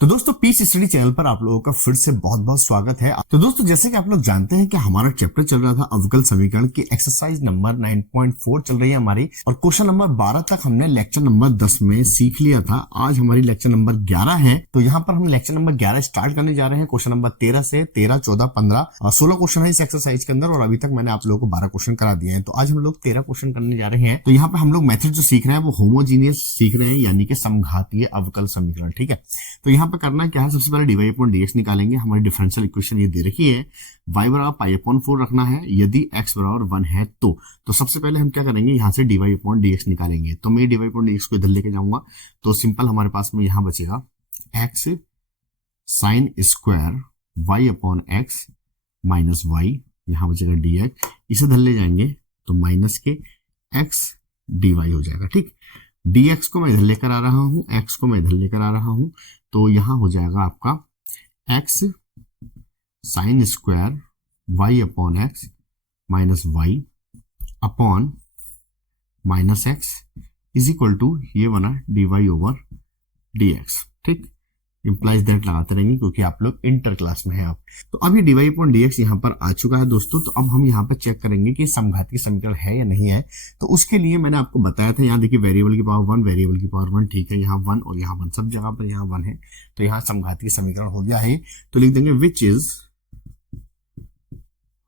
तो दोस्तों piece study channel पर आप लोगों का फिर से बहुत बहुत स्वागत है। तो दोस्तों जैसे कि आप लोग जानते हैं कि हमारा चैप्टर चल रहा था अवकल समीकरण की एक्सरसाइज नंबर 9.4 चल रही है हमारी, और क्वेश्चन नंबर 12 तक हमने लेक्चर नंबर 10 में सीख लिया था। आज हमारी लेक्चर नंबर 11 है, तो यहाँ पर हम लेक्चर नंबर 11 स्टार्ट करने जा रहे हैं। क्वेश्चन नंबर 13 से 13, 14, 15, 16 क्वेश्चन है इस एक्सरसाइज के अंदर, और अभी तक मैंने आप लोगों को 12 क्वेश्चन करा दिए हैं। तो आज हम लोग 13 क्वेश्चन करने जा रहे हैं। तो यहाँ पे हम लोग मेथड जो सीख रहे हैं वो होमोजीनियस सीख रहे हैं, यानी कि समघातीय अवकल समीकरण। ठीक है, तो यहाँ पे करना क्या है, सबसे पहले dy अपॉन dx निकालेंगे। हमारी डिफरेंशियल इक्वेशन ये दे रखी है, y बराबर पाई अपॉन 4 रखना है यदि x बराबर 1 है तो सबसे पहले हम क्या करेंगे, यहाँ से dy अपॉन dx निकालेंगे। तो मैं dy अपॉन dx को इधर लेके जाऊंगा, तो सिंपल हमारे पास में यहाँ बचेगा x sine square y upon x minus y, यहाँ बचेगा dx। इसे इधर ले जाएंगे तो माइनस के x dy हो जाएगा। ठीक, dx को मैं इधर लेकर आ रहा हूं, x को मैं इधर लेकर आ रहा हूं, तो यहां हो जाएगा आपका x sine square y upon x minus y upon minus x is equal to ये बना dy ओवर dx। ठीक, इंप्लाइज दैट लगाते रहेंगे क्योंकि आप लोग इंटर क्लास में हैं आप। तो अब ये dy अपॉन dx यहाँ पर आ चुका है दोस्तों। तो अब हम यहाँ पर चेक करेंगे कि समघातीय समीकरण है या नहीं है। तो उसके लिए मैंने आपको बताया था, यहाँ देखिए वेरिएबल की पावर 1, वेरिएबल की पावर 1, ठीक है, यहाँ 1 और यहाँ 1, सब जगह पर यहाँ 1 है, तो यहाँ समघातीय समीकरण हो गया है। तो लिख देंगे which is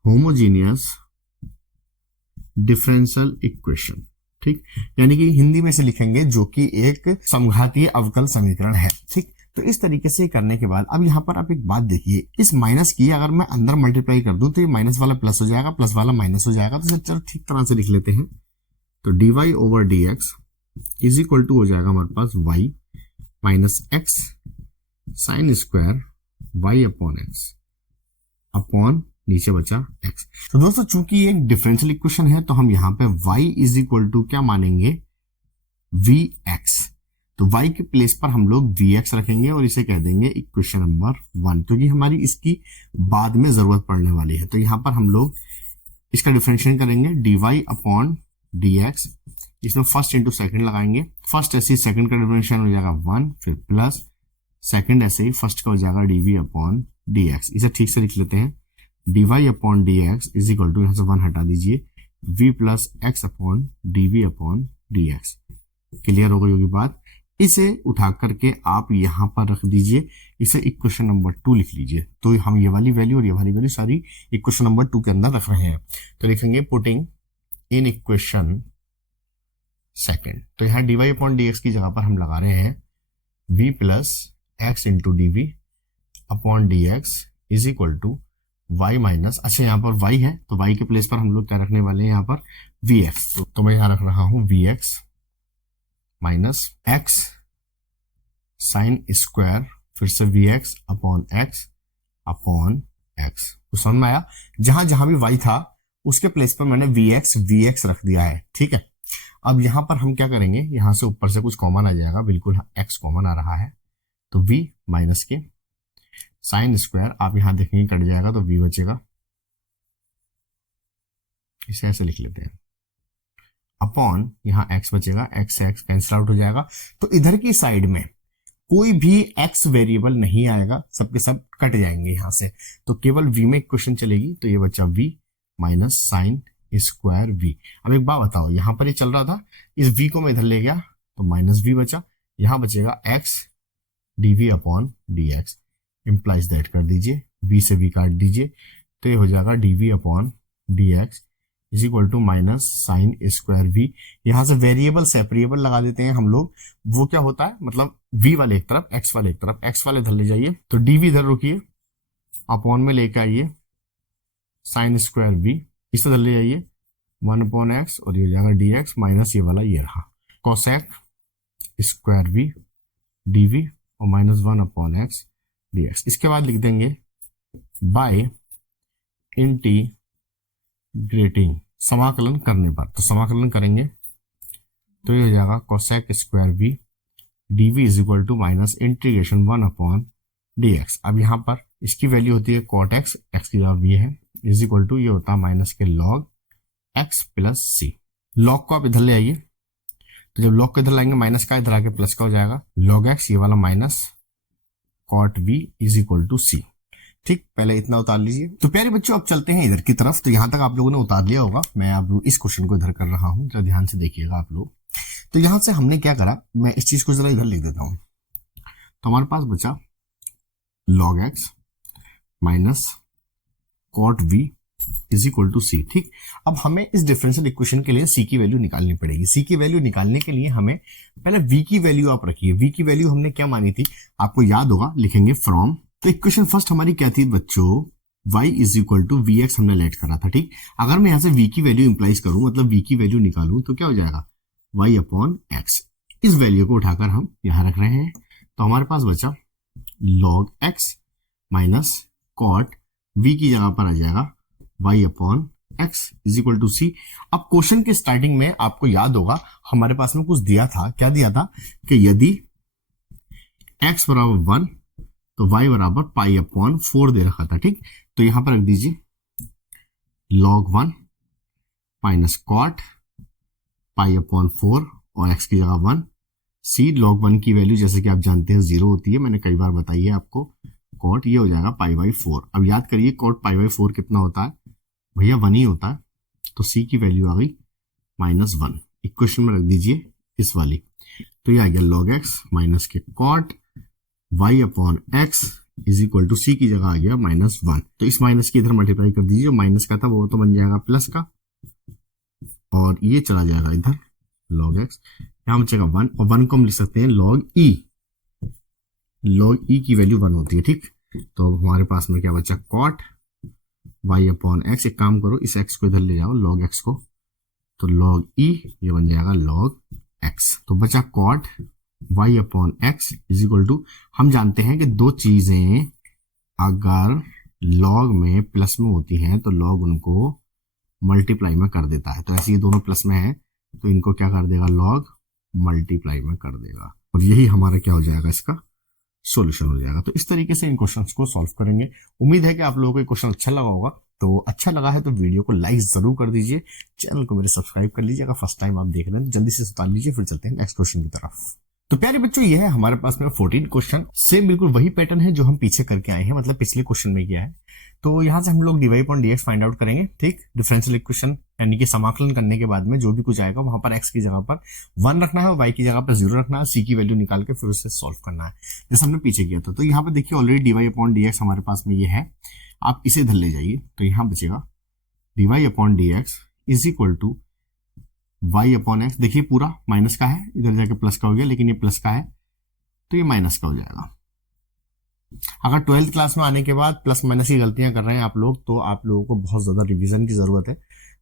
homogeneous differential equation. ठीक, यानी कि हिंदी में से लिखेंगे जो कि एक समघातीय अवकल समीकरण है। ठीक, तो इस तरीके से करने के बाद अब यहाँ पर आप एक बात देखिए, इस माइनस की अगर मैं अंदर मल्टीप्लाई कर दूं तो ये माइनस वाला प्लस हो जाएगा, प्लस वाला माइनस हो जाएगा। तो चलो ठीक तरह से लिख लेते हैं। तो dy over dx is equal to हो जाएगा हमारे पास y minus x sine square y upon x upon नीचे बचा x। तो दोस्तों चूंकि ये एक डिफरेंशियल इक्वेशन है, तो हम यहाँ पे y इज इक्वल टू क्या मानेंगे, vx। तो y के प्लेस पर हम लोग vx रखेंगे और इसे कह देंगे इक्वेशन नंबर 1, क्योंकि हमारी इसकी बाद में जरूरत पड़ने वाली है। तो यहाँ पर हम लोग इसका डिफरेंशिएशन करेंगे, dy अपॉन dx, इसमें फर्स्ट इंटू सेकंड लगाएंगे। फर्स्ट ऐसे ही सेकंड का डिफरेंशिएशन हो जाएगा 1, फिर प्लस सेकंड ऐसे ही फर्स्ट का हो जाएगा dv अपॉन dx। इसे ठीक से लिख लेते हैं, dy upon dx is equal to, यहाँ से 1 हटा दीजिए, v plus x upon dv upon dx। Clear हो गई होगी बात। इसे उठा करके आप यहां पर रख दीजिए, इसे इक्वेशन नंबर 2 लिख लीजिए। तो हम ये वाली वैल्यू और ये वाली वैल्यू सारी इक्वेशन नंबर 2 के अंदर रख रहे हैं। तो लिखेंगे पुटिंग इन इक्वेशन सेकेंड। तो यहाँ dy अपॉन dx की जगह पर हम लगा रहे हैं v plus x into dv upon dx is equal to y minus, अच्छा यहाँ पर y है तो y के प्लेस पर हम लोग क्या रखने वाले हैं, यहाँ पर vx। तो मैं यहाँ रख रहा हूं vx minus x sine square फिर से vx upon x upon x। तो समझ में आया, जहां जहां भी y था उसके प्लेस पर मैंने vx रख दिया है। ठीक है, अब यहां पर हम क्या करेंगे, यहां से ऊपर से कुछ कॉमन आ जाएगा, बिल्कुल x कॉमन आ रहा है, तो v माइनस के साइन स्क्वायर आप यहां देखेंगे कट जाएगा तो v बचेगा, इसे ऐसे लिख लेते हैं, अपॉन यहाँ x बचेगा, x से x कैंसिल आउट हो जाएगा। तो इधर की साइड में कोई भी x वेरिएबल नहीं आएगा, सबके सब कट जाएंगे यहां से, तो केवल v में इक्वेशन चलेगी। तो ये बचा v minus sine square v। अब एक बात बताओ, यहां पर ये चल रहा था, इस v को मैं इधर ले गया तो माइनस v बचा, यहां बचेगा x dv upon dx। Implies that कर दीजिए, v से v काट दीजिए, तो ये हो जाएगा dv upon dx is equal to minus sine square v। यहां से वेरिएबल सेपरेबल लगा देते हैं हम लोग, वो क्या होता है, मतलब v वाले एक तरफ, x वाले एक तरफ, x वाले इधर ले जाइए, तो dv इधर रुकिए, अपॉन में लेके आइए साइन स्क्वायर v, इसे इधर ले जाइए 1 अपॉन x और ये हो जाएगा dx माइनस ये वाला ये रहा कोसेक स्क्वायर v dv और माइनस 1 अपॉन x dx। इसके बाद लिख देंगे बाय इंटीग्रेटिंग, समाकलन करने पर, तो समाकलन करेंगे तो ये हो जाएगा cosec square v dv is equal to minus integration 1 upon dx। अब यहाँ पर इसकी वैल्यू होती है कॉट x, x की जगह v है, इज इक्वल टू ये होता है माइनस के log x plus c। log को आप इधर ले आइए, तो जब log को इधर लाएंगे माइनस का, इधर आके प्लस का हो जाएगा log x, ये वाला minus cot v is equal to C. ठीक, पहले इतना उतार लीजिए। तो प्यारे बच्चों अब चलते हैं इधर की तरफ। तो यहां तक आप लोगों ने उतार लिया होगा, मैं अब इस क्वेश्चन को इधर कर रहा हूं, जरा ध्यान से देखिएगा आप लोग। तो यहां से हमने क्या करा, मैं इस चीज को जरा इधर लिख देता हूं। तो हमारे पास बचा log x minus cot v is equal to C. ठीक, अब हमें इस डिफरेंशियल इक्वेशन के लिए c की वैल्यू निकालनी पड़ेगी। c की वैल्यू निकालने के लिए हमें पहले v की वैल्यू आप रखिए। v की वैल्यू हमने क्या मानी थी, आपको याद होगा, लिखेंगे फ्रॉम। तो इक्वेशन फर्स्ट हमारी क्या थी बच्चों, y is equal to v x हमने लेट करा था। ठीक, अगर मैं यहां से v की वैल्यू इंप्लाइज करूं, मतलब v की वैल्यू निकालूं, तो क्या हो जाएगा, y अपॉन एक्स। इस वैल्यू को उठाकर हम यहां रख रहे हैं। तो हमारे पास बचा log x minus cot v की जगह पर आ जाएगा y upon x is equal to C. अब क्वेश्चन के स्टार्टिंग में आपको याद होगा हमारे पास में कुछ दिया था, क्या दिया था कि यदि x बराबर 1 तो y बराबर पाई अपॉन 4 दे रखा था। ठीक, तो यहां पर रख दीजिए log 1 minus cot pi upon 4 और x की जगह 1। सी log 1 की वैल्यू जैसे कि आप जानते हैं 0 होती है, मैंने कई बार बताई है आपको। कॉट ये हो जाएगा पाई बाई 4। अब याद करिए कॉट पाई बाई 4 कितना होता है भैया, 1 ही होता है। तो सी की वैल्यू आ गई -1। इक्वेशन में रख दीजिए इस वाली। तो ये आ गया log x माइनस के cot y upon x is equal to C की जगह आ गया -1। तो इस माइनस की इधर मल्टीप्लाई कर दीजिए, जो माइनस का था वो तो बन जाएगा प्लस का, और ये चला जाएगा इधर log x, यहां बचेगा 1, और 1 को हम लिख सकते हैं log e। log e की वैल्यू 1 होती है। ठीक, तो हमारे पास में क्या बचा, कॉट y अपॉन x। एक काम करो, इस x को इधर ले जाओ, log x को, तो log e ये बन जाएगा log x। तो बचा cot y upon x is equal to, हम जानते हैं कि दो चीजें अगर log में प्लस में होती हैं तो log उनको मल्टीप्लाई में कर देता है। तो ऐसे ये दोनों प्लस में है तो इनको क्या कर देगा, log मल्टीप्लाई में कर देगा, और यही हमारा क्या हो जाएगा, इसका सॉल्यूशन हो जाएगा। तो इस तरीके से इन क्वेश्चंस को सॉल्व करेंगे। उम्मीद है कि आप लोगों को ये क्वेश्चन अच्छा लगा होगा। तो अच्छा लगा है तो वीडियो को लाइक जरूर कर दीजिए, चैनल को मेरे सब्सक्राइब कर लीजिए। अगर फर्स्ट टाइम आप देख रहे हैं तो जल्दी से उतार लीजिए। फिर चलते हैं नेक्स्ट क्वेश्चन की तरफ। तो प्यारे बच्चों ये है हमारे पास में 14 क्वेश्चन, सेम बिल्कुल वही पैटर्न है जो हम पीछे करके आए हैं, मतलब पिछले क्वेश्चन में किया है। तो यहां से हम लोग dy upon dx find out करेंगे। ठीक, डिफरेंशियल इक्वेशन यानी कि समाकलन करने के बाद में जो भी कुछ आएगा वहां पर x की जगह पर 1 रखना है और y की जगह पर 0 रखना है, c की वैल्यू निकाल के फिर उसे सॉल्व करना है जैसे हमने पीछे किया था। तो यहाँ पर देखिए ऑलरेडी dy अपॉन dx हमारे पास में ये है, आप इसे इधर ले जाइए। तो यहाँ बचेगा dy upon dx is equal to y upon x। देखिए पूरा माइनस का है, इधर जाके प्लस का हो गया, लेकिन ये प्लस का है तो ये माइनस का हो जाएगा। अगर 12th क्लास में आने के बाद प्लस माइनस की गलतियां कर रहे हैं आप लोग, तो आप लोगों को बहुत ज्यादा रिवीजन की जरूरत है।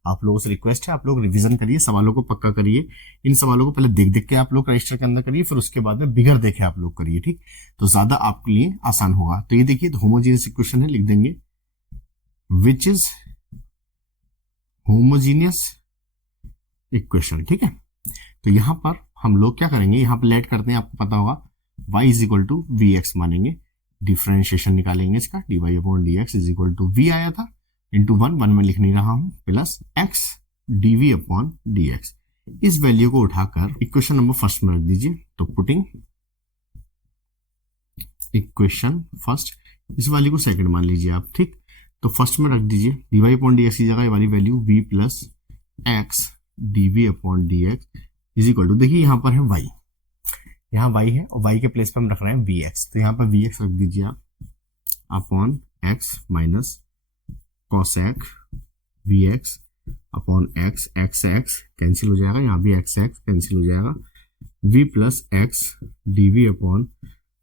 आप लोगों से रिक्वेस्ट है, आप लोग रिवीजन करिए, सवालों को पक्का करिए। इन सवालों को पहले देख देख के आप लोग रजिस्टर के अंदर करिए, फिर उसके बाद में बिगड़ देखे आप लोग करिए। ठीक, तो ज्यादा आपके लिए आसान होगा। तो ये देखिए होमोजीनियस इक्वेशन है, लिख देंगे विच इज होमोजीनियस इक्वेशन। ठीक है, तो यहां पर हम लोग क्या करेंगे, यहां पर लेट करते हैं, आपको पता होगा y is equal to v x मानेंगे, डिफरेंशिएशन निकालेंगे इसका, dy upon dx is equal to v आया था इंटू 1 में लिख नहीं रहा हूं, plus x dv upon dx। इस वैल्यू को उठाकर इक्वेशन नंबर फर्स्ट में रख दीजिए। तो पुटिंग इक्वेशन फर्स्ट, इस वैल्यू को सेकंड मान लीजिए आप। ठीक, तो फर्स्ट में रख दीजिए dy अपॉन dx की जगह वाली value v plus x dv upon dx is equal to, देखिए यहां पर है y, यहाँ y है और y के प्लेस पे हम रख रहे हैं vx। तो यहाँ पर vx रख दीजिए आप upon x minus cosec vx upon x, x cancel हो जाएगा, यहाँ भी x कैंसिल हो जाएगा, v plus x dv upon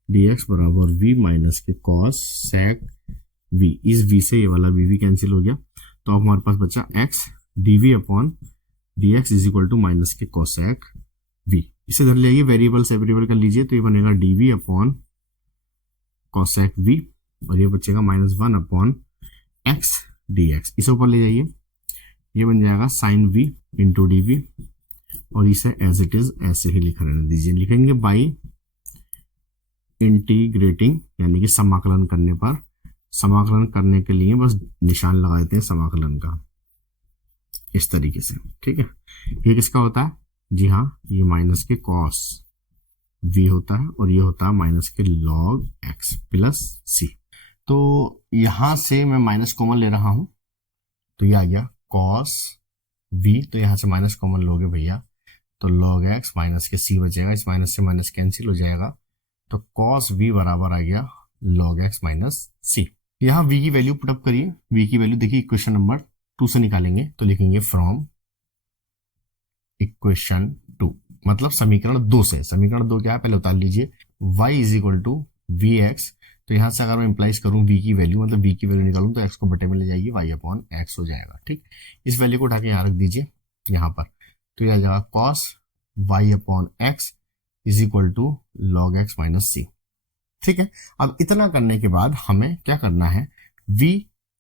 dx बराबर v माइनस के कॉसेक v। इस v से ये वाला v भी कैंसिल हो गया, तो अब हमारे पास बचा x dv upon dx is equal to minus के कॉसेक v। इसे धर ले आइए, वेरिएबल से वेरिएबल कर लीजिए, तो ये बनेगा dv अपॉन कॉसेक v, और ये बचेगा -1 अपॉन x dx। इसे ऊपर ले जाइए, ये बन जाएगा साइन v इंटू dv, और इसे एज इट इज ऐसे ही लिख रहने दीजिए। लिखेंगे बाई इंटीग्रेटिंग यानी कि समाकलन करने पर, समाकलन करने के लिए बस निशान लगा देते हैं समाकलन का इस तरीके से। ठीक है, ये किसका होता है, जी हाँ, ये माइनस के कॉस वी होता है और ये होता है माइनस के लॉग एक्स प्लस सी। तो यहां से मैं माइनस कॉमन ले रहा हूं, तो ये आ गया कॉस वी, तो यहां से माइनस कॉमन लोगे भैया तो लॉग एक्स माइनस के सी बचेगा, इस माइनस से माइनस कैंसिल हो जाएगा, तो कॉस वी बराबर आ गया लॉग एक्स माइनस सी। यहाँ वी की वैल्यू पुटअप करिए, वी की वैल्यू देखिए इक्वेशन नंबर 2 से निकालेंगे, तो लिखेंगे फ्रॉम इक्वेशन 2, मतलब समीकरण 2 से। समीकरण 2 क्या है पहले उतार लीजिए, y is equal to v x, तो यहां से अगर मैं इंप्लाइज करूं v की वैल्यू, मतलब v की वैल्यू निकालूं तो x को बटे में ले जाइए, y अपॉन x हो जाएगा। ठीक, इस वैल्यू को उठा के यहाँ रख दीजिए यहाँ पर, तो यह आ जाएगा cos y upon x is equal to log x minus C. ठीक है, अब इतना करने के बाद हमें क्या करना है, v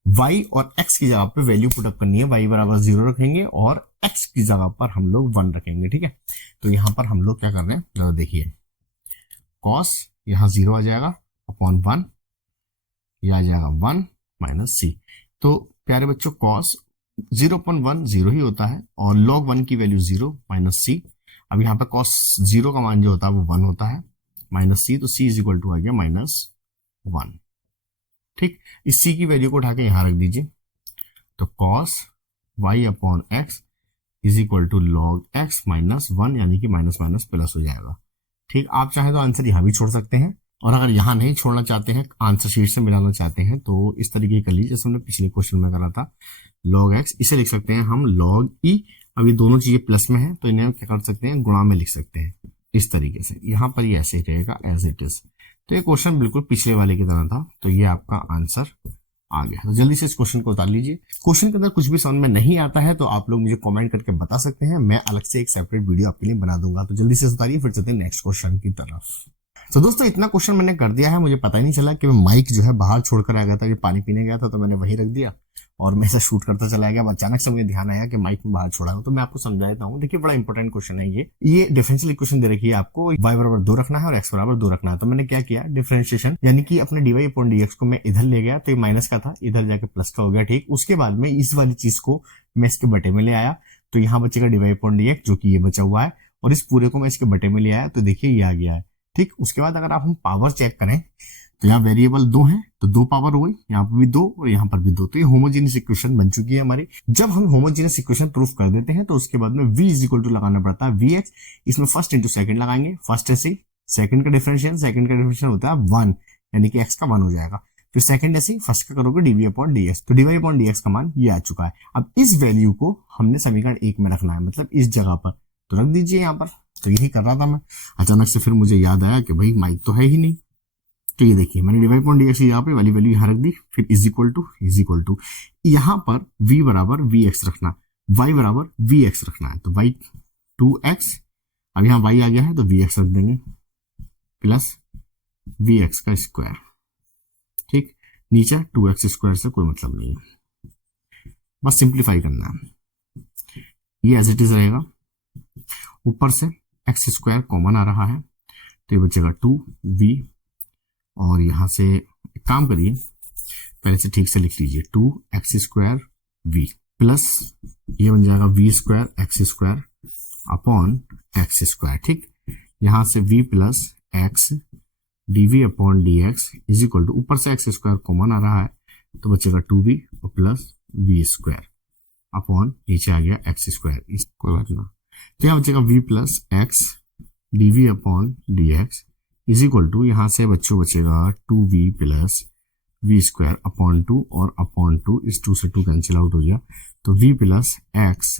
y और x की जगह पे वैल्यू पुटअप करनी है, y बराबर 0 रखेंगे और x की जगह पर हम लोग 1 रखेंगे। ठीक है, तो यहां पर हम लोग क्या कर रहे हैं जरा देखिए, कॉस यहां 0 आ जाएगा अपॉन 1, यह आ जाएगा 1 माइनस सी। तो प्यारे बच्चों कॉस 0.1 0 ही होता है और log 1 की वैल्यू 0 माइनस सी। अब यहाँ पे कॉस 0 का मान जो होता है वो 1 होता है माइनस सी, तो सी इज इक्वल टू आ गया -1। ठीक, इस सी की वैल्यू को उठा के यहां रख दीजिए, तो cos y upon x is equal to log x minus 1, यानी कि माइनस माइनस प्लस हो जाएगा। ठीक, आप चाहें तो आंसर यहां भी छोड़ सकते हैं, और अगर यहां नहीं छोड़ना चाहते हैं, आंसर शीट से मिलाना चाहते हैं, तो इस तरीके कर लीजिए जैसे हमने पिछले क्वेश्चन में करा था, लॉग एक्स इसे लिख सकते हैं हम लॉग ई। अब ये दोनों चीजें प्लस में है तो इन्हें क्या कर सकते हैं, गुणा में लिख सकते हैं इस तरीके से। यहां पर ये ऐसे ही रहेगा एज इट इज। तो ये क्वेश्चन बिल्कुल पिछले वाले की तरह था, तो ये आपका आंसर आ गया। तो जल्दी से इस क्वेश्चन को उतार लीजिए। क्वेश्चन के अंदर कुछ भी समझ में नहीं आता है तो आप लोग मुझे कमेंट करके बता सकते हैं, मैं अलग से एक सेपरेट वीडियो आपके लिए बना दूंगा। तो जल्दी से उतारिए, फिर चलते हैं नेक्स्ट क्वेश्चन की तरफ। तो दोस्तों इतना क्वेश्चन मैंने कर दिया है, मुझे पता ही नहीं चला कि मैं माइक जो है बाहर छोड़कर आ गया था, ये पानी पीने गया था तो मैंने वही रख दिया और मैं इसे शूट करता चला गया। अचानक से मुझे ध्यान आया कि माइक में बाहर छोड़ा हूं, तो मैं आपको समझा देता हूं। देखिए बड़ा इंपॉर्टेंट क्वेश्चन है ये डिफरेंशियल इक्वेशन दे रखी है आपको, y बराबर 2 रखना है और x बराबर 2 रखना है। तो मैंने क्या किया, डिफरेंशिएशन यानी कि अपने dy अपॉन dx को मैं इधर ले गया, तो ये माइनस का था, इधर जाके प्लस का हो गया। ठीक, उसके बाद में इस वाली चीज को मैं इसके बटे में ले आया, तो यहाँ बचेगा dy अपॉन dx जो कि ये बचा हुआ है, और इस पूरे को मैं इसके बटे में ले आया, तो देखिए ये आ गया है। ठीक, उसके बाद अगर आप हम पावर चेक करें तो यहाँ वेरिएबल 2 है तो 2 पावर हो गई, यहाँ पर भी 2 और यहाँ पर भी 2, तो ये होमोजेनियस इक्वेशन बन चुकी है हमारी। जब हम होमोजेनियस इक्वेशन प्रूफ कर देते हैं तो उसके बाद में v इज इक्वल टू लगाना पड़ता है वी एक्स, इसमें फर्स्ट इंटू सेकंड लगाएंगे, फर्स्ट ऐसे सेकंड का डिफरेंशियल होता है 1, यानी कि x का 1 हो जाएगा, फिर सेकंड ऐसे फर्स्ट का करोगे डीवी अपॉन डीएक्स, तो डीवाई अपॉन डीएक्स का मान ये आ चुका है। अब इस वैल्यू को हमने समीकरण 1 में रखना है, मतलब इस जगह पर, तो रख दीजिए यहाँ पर। तो यही कर रहा था मैं, अचानक से फिर मुझे याद आया कि भाई माइक तो है ही नहीं, तो ये देखिए मैंने डिवाइड पॉइंट डीएक्स यहाँ पे वाली वैल्यू यहाँ रख दी, फिर इज इक्वल टू यहाँ पर v बराबर वी एक्स रखना, y बराबर वी एक्स रखना है, तो y 2x, अब यहाँ y आ गया है तो वी एक्स रख देंगे प्लस वी एक्स का स्क्वायर। ठीक, नीचे 2x स्क्वायर से कोई मतलब नहीं है, बस सिंप्लीफाई करना है, ये एज इट इज रहेगा। ऊपर से एक्स स्क्वायर कॉमन आ रहा है तो ये बचेगा 2v, और यहां से एक काम करिए पहले से ठीक से लिख लीजिए, 2x स्क्वायर v प्लस ये बन जाएगा v square x square upon x square. ठीक, यहां से v plus x dv upon dx is equal to, ऊपर से एक्स स्क्वायर कॉमन आ रहा है तो बचेगा 2v और प्लस v स्क्वायर अपॉन नीचे आ गया एक्स स्क्वायर, कोई बात ना, तो यहाँ बचेगा v plus x dv upon dx is equal to, यहाँ से बच्चों बचेगा 2v plus v square upon 2 और अपॉन 2, इस 2 से 2 कैंसिल आउट हो गया, तो v plus x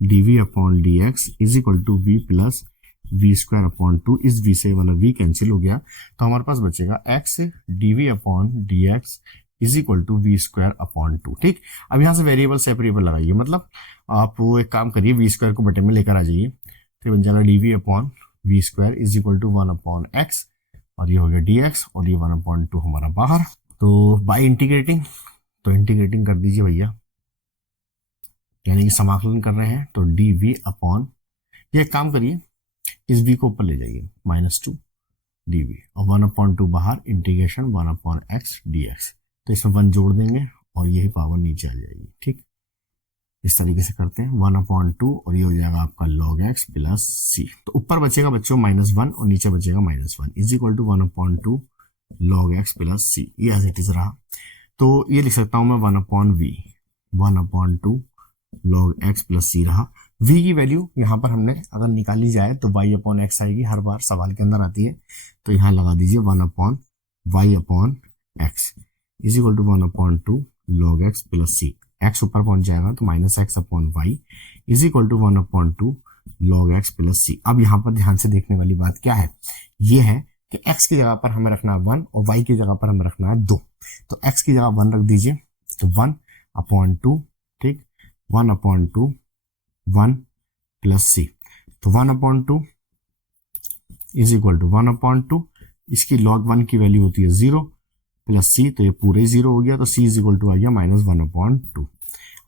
dv upon dx is equal to v plus v square upon 2, इस v से वाला v कैंसिल हो गया, तो हमारे पास बचेगा x dv upon dx is equal to v square upon 2। ठीक, अब यहाँ से वेरिएबल सेपरेबल लगाइए, मतलब आप वो एक काम करिए वी स्क्वायर को बटे में लेकर आ जाइए, तो बन जाएगा dv upon v square is equal to 1 upon x, और ये हो गया dx, और ये 1 अपॉन 2 हमारा बाहर। तो बाय इंटीग्रेटिंग, तो इंटीग्रेटिंग कर दीजिए भैया, यानी कि समाकलन कर रहे हैं, तो dv अपॉन, ये काम करिए इस v को ऊपर ले जाइए -2 dv, और 1 अपॉन 2 बाहर, इंटीग्रेशन 1 अपॉन एक्स dx, तो इसमें 1 जोड़ देंगे और यही पावर नीचे आ जाएगी। ठीक, इस तरीके से करते हैं 1/2 और ये हो जाएगा आपका log x प्लस सी। तो ऊपर बचेगा बच्चों -1 और नीचे बचेगा -1 is equal to 1/2 log x plus C. ये एज इट इज रहा। तो ये लिख सकता हूं मैं 1/2 log x प्लस सी रहा। v की वैल्यू यहाँ पर हमने अगर निकाली जाए तो y/x आएगी, हर बार सवाल के अंदर आती है। तो यहाँ लगा दीजिए 1/y/x is equal to 1/2 log x plus C. x ऊपर पहुंच जाएगा तो -x/y is equal to 1/2 log x plus C. अब यहाँ पर ध्यान से देखने वाली बात क्या है, ये है कि x की जगह पर हमें रखना है 1 और y की जगह पर हमें रखना है 2। तो x की जगह 1 रख दीजिए, तो 1/2, ठीक, 1/2 1 प्लस सी। तो 1/2 इज इक्वल टू 1/2, इसकी log 1 की वैल्यू होती है 0 प्लस सी, तो ये पूरे 0 हो गया। तो c इज इक्वल टू आ गया -1/2।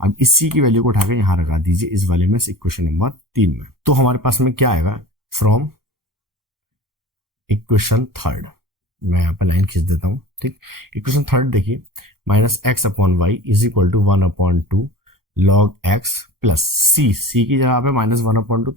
अब इस c की वैल्यू को उठाकर यहां लगा दीजिए इस वाले में, इक्वेशन नंबर 3 में। तो हमारे पास में क्या आएगा, फ्रॉम इक्वेशन थर्ड, मैं यहाँ पर लाइन खींच देता हूँ, ठीक। इक्वेशन थर्ड देखिए, -x/y is equal to 1/2 log x plus C की जगह पे -1/2, तो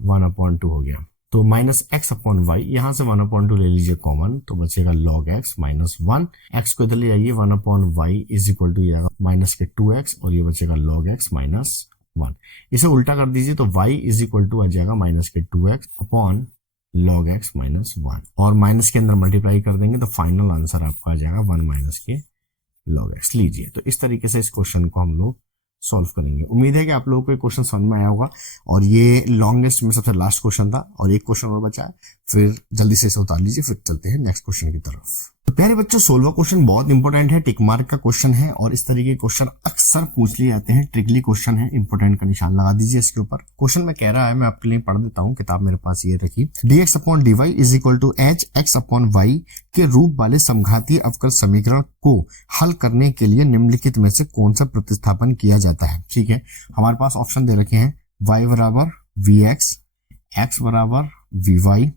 -1/2 हो गया। तो -x/y, यहां से 1/2 ले लीजिए कॉमन, तो बचेगा log x -1। x को इधर ले जाइए, 1/y is equal to -2x और ये बचेगा log x -1। इसे उल्टा कर दीजिए तो y इज इक्वल टू आ जाएगा -2x अपॉन log x -1 और माइनस के अंदर मल्टीप्लाई कर देंगे तो फाइनल आंसर आपका आ जाएगा 1 - के log x। लीजिए, तो इस तरीके से इस क्वेश्चन को हम लोग सॉल्व करेंगे। उम्मीद है कि आप लोगों को ये क्वेश्चन समझ में आया होगा और ये लॉन्गेस्ट में सबसे लास्ट क्वेश्चन था और एक क्वेश्चन और बचा है, फिर जल्दी से इसे उतार लीजिए, फिर चलते हैं नेक्स्ट क्वेश्चन की तरफ। तो प्यारे बच्चों, 16वां क्वेश्चन बहुत इंपॉर्टेंट है, टिक मार्क का क्वेश्चन है और इस तरीके के क्वेश्चन अक्सर पूछ लिए जाते हैं। ट्रिकली क्वेश्चन है, इंपॉर्टेंट का निशान लगा दीजिए इसके ऊपर। क्वेश्चन में कह रहा है, मैं आपके लिए पढ़ देता हूँ, किताब मेरे पास ये रखी, dx/dy is equal to hx/y के रूप वाले समघातीय अवकल समीकरण को हल करने के लिए निम्नलिखित में से कौन सा प्रतिस्थापन किया जाता है। ठीक है, हमारे पास ऑप्शन दे रखे हैं y बराबर vx, x बराबर vy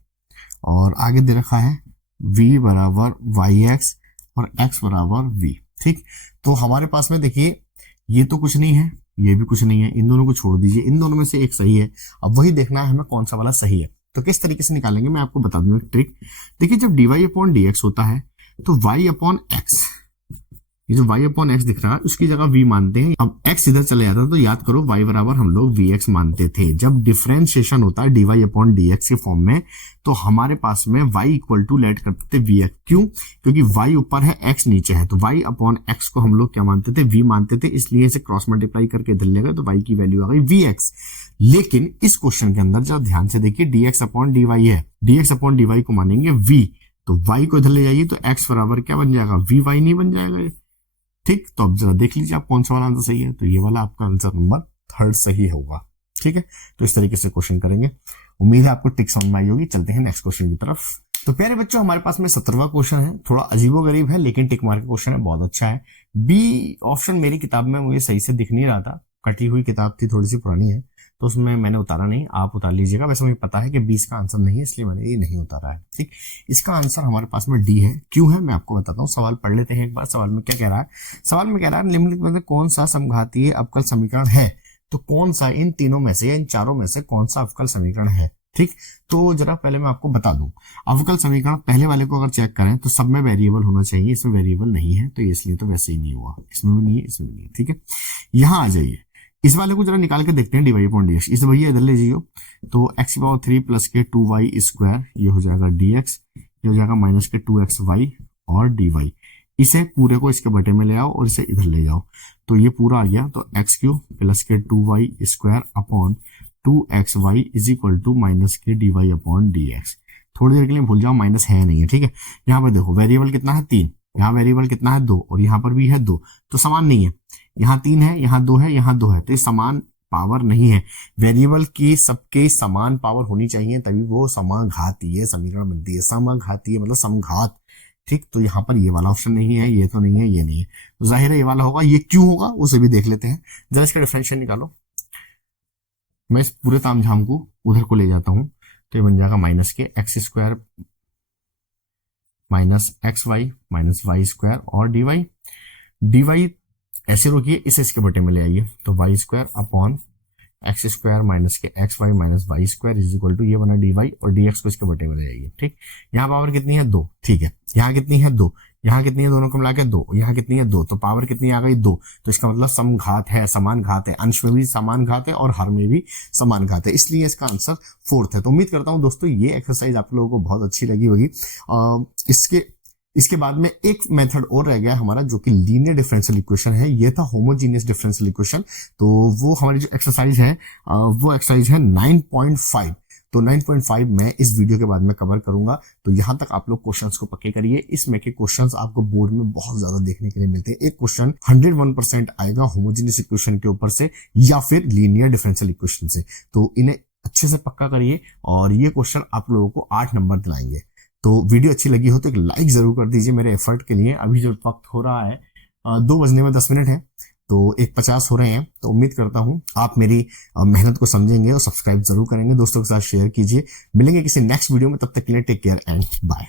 और आगे दे रखा है v बराबर yx और x बराबर v। ठीक, तो हमारे पास में देखिए ये तो कुछ नहीं है, ये भी कुछ नहीं है, इन दोनों को छोड़ दीजिए, इन दोनों में से एक सही है। अब वही देखना है हमें कौन सा वाला सही है। तो किस तरीके से निकालेंगे मैं आपको बता दूं एक ट्रिक। देखिए, जब dy/dx होता है तो y/x, ये जो y/x दिख रहा है उसकी जगह v मानते हैं। अब x इधर चले जाता है तो याद करो y बराबर हम लोग vx मानते थे। जब डिफरेंशिएशन होता है dy/dx के फॉर्म में तो हमारे पास में y इक्वल टू लेट करते थे vx। क्यों? क्योंकि y ऊपर है x नीचे है, तो y/x को हम लोग क्या मानते थे, v मानते थे, इसलिए इसे क्रॉस मल्टीप्लाई करके इधर ले गए तो y की वैल्यू आ गई vx। लेकिन इस क्वेश्चन के अंदर जब ध्यान से देखिए dx/dy है, dx/dy को मानेंगे v, तो y को इधर ले जाइए तो x बराबर क्या बन जाएगा, vy नहीं बन जाएगा। ठीक, तो अब जरा देख लीजिए आप कौन सा वाला आंसर सही है। तो ये वाला आपका आंसर नंबर 3 सही होगा। ठीक है, तो इस तरीके से क्वेश्चन करेंगे। उम्मीद है आपको टिक समझ में आई होगी। चलते हैं नेक्स्ट क्वेश्चन की तरफ। तो प्यारे बच्चों, हमारे पास में 17वां क्वेश्चन है, थोड़ा अजीबोगरीब है लेकिन टिक मार्क क्वेश्चन है, बहुत अच्छा है। बी ऑप्शन मेरी किताब में मुझे सही से दिख नहीं रहा था, कटी हुई किताब थी, थोड़ी सी पुरानी है तो उसमें मैंने उतारा नहीं, आप उतार लीजिएगा। वैसे मुझे पता है कि 20 का आंसर नहीं है इसलिए मैंने ये नहीं उतारा है। ठीक, इसका आंसर हमारे पास में डी है। क्यों है मैं आपको बताता हूँ। सवाल पढ़ लेते हैं एक बार। सवाल में क्या कह रहा है, सवाल में कह रहा है निम्नलिखित में से कौन सा समघातीय अवकल समीकरण है। तो कौन सा इन तीनों में से या इन चारों में से कौन सा अवकल समीकरण है। ठीक, तो जरा पहले मैं आपको बता दूं, अवकल समीकरण पहले वाले को अगर चेक करें तो सब में वेरिएबल होना चाहिए, इसमें वेरिएबल नहीं है तो इसलिए तो वैसे ही नहीं हुआ, इसमें भी नहीं है, इसमें भी नहीं है। ठीक है, यहां आ जाइए, इस वाले को जरा निकाल के देखते हैं dy/dx। इसे भैया इधर ले जाइए तो x/3 प्लस के 2y², ये हो जाएगा dx, ये हो जाएगा माइनस के 2xy और dy। इसे पूरे को इसके बटे में ले आओ और इसे इधर ले जाओ तो ये पूरा आ गया। तो x³ प्लस के 2y² upon 2xy is equal to minus के dy/dx। थोड़ी देर के लिए भूल जाओ, माइनस है नहीं है। ठीक है, यहाँ पर देखो वेरिएबल कितना है 3, यहाँ वेरिएबल कितना है 2 और यहाँ पर भी है 2, तो समान नहीं है। यहाँ 3 है, यहाँ 2 है, यहाँ 2 है, तो ये समान पावर नहीं है। वेरिएबल की सबके समान पावर होनी चाहिए तभी वो समघातीय समीकरण बनती है। समघातीय मतलब समघात। ठीक, तो यहाँ पर ये वाला ऑप्शन नहीं है, ये तो नहीं है, ये नहीं है, तो जाहिर है ये वाला होगा। ये क्यों होगा उसे भी देख लेते हैं। जरा इसका डिफरेंशियल निकालो। मैं इस पूरे तामझाम को उधर को ले जाता हूं तो ये बन जाएगा माइनस के x² minus xy minus y² और dy। ऐसे रोकिए, इसे इसके बटे में ले आइए, तो y square upon x square minus के x y minus y square is equal to ये बना डी वाई, और डी एक्स को इसके बटे में ले जाइए। ठीक, यहाँ पावर कितनी है 2, ठीक है, यहाँ कितनी है 2, यहाँ कितनी है, दोनों को मिला के 2, यहाँ कितनी है 2, तो पावर कितनी आ गई 2, तो इसका मतलब समघात है, समान घात है, अंश में भी समान घात है और हर में भी समान घात है, इसलिए इसका आंसर 4 है। तो उम्मीद करता हूं दोस्तों ये एक्सरसाइज आप लोगों को बहुत अच्छी लगी होगी। इसके बाद में एक मेथड और रह गया हमारा, जो कि लीनियर डिफरेंशियल इक्वेशन है। ये था होमोजीनियस डिफरेंशियल इक्वेशन, तो वो हमारी जो एक्सरसाइज है वो एक्सरसाइज है 9.5। तो 9.5 मैं इस वीडियो के बाद में कवर करूंगा। तो यहां तक आप लोग क्वेश्चंस को पक्के करिए, इसमें के क्वेश्चंस आपको बोर्ड में बहुत ज्यादा देखने के लिए मिलते हैं। एक क्वेश्चन 101% आएगा होमोजीनियस इक्वेशन के ऊपर से या फिर लीनियर डिफरेंशियल इक्वेशन से, तो इन्हें अच्छे से पक्का करिए और ये क्वेश्चन आप लोगों को 8 नंबर दिलाएंगे। तो वीडियो अच्छी लगी हो तो एक लाइक जरूर कर दीजिए मेरे एफर्ट के लिए। अभी जो वक्त हो रहा है 2 बजने में 10 मिनट है, तो 1:50 हो रहे हैं। तो उम्मीद करता हूं आप मेरी मेहनत को समझेंगे और सब्सक्राइब जरूर करेंगे, दोस्तों के साथ शेयर कीजिए। मिलेंगे किसी नेक्स्ट वीडियो में, तब तक के लिए टेक केयर एंड बाय।